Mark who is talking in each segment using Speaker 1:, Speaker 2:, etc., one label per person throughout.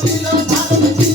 Speaker 1: I'm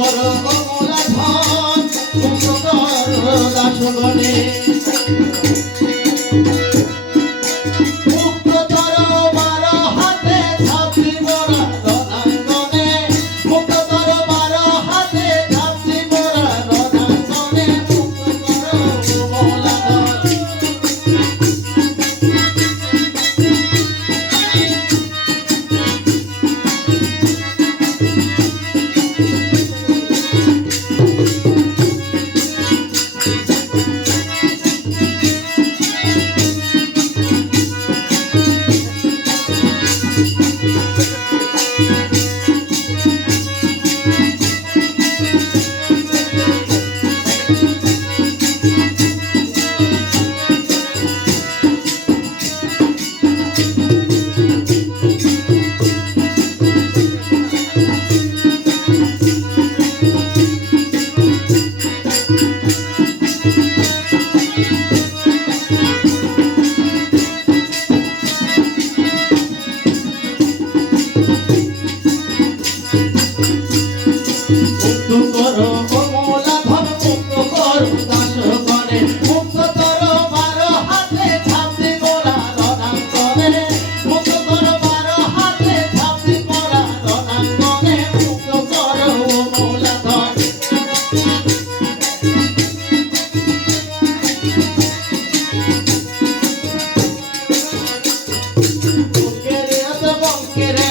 Speaker 1: Oh, oh, oh. করো, কমলা ভব মুক্ত করো, দাস করে। মুক্ত তর বারো হাতে ছাপতে করা রদান করে। মুক্ত তর বারো হাতে ছাপতে করা রদান করে। মুক্ত করো কমলা ধর। Get it.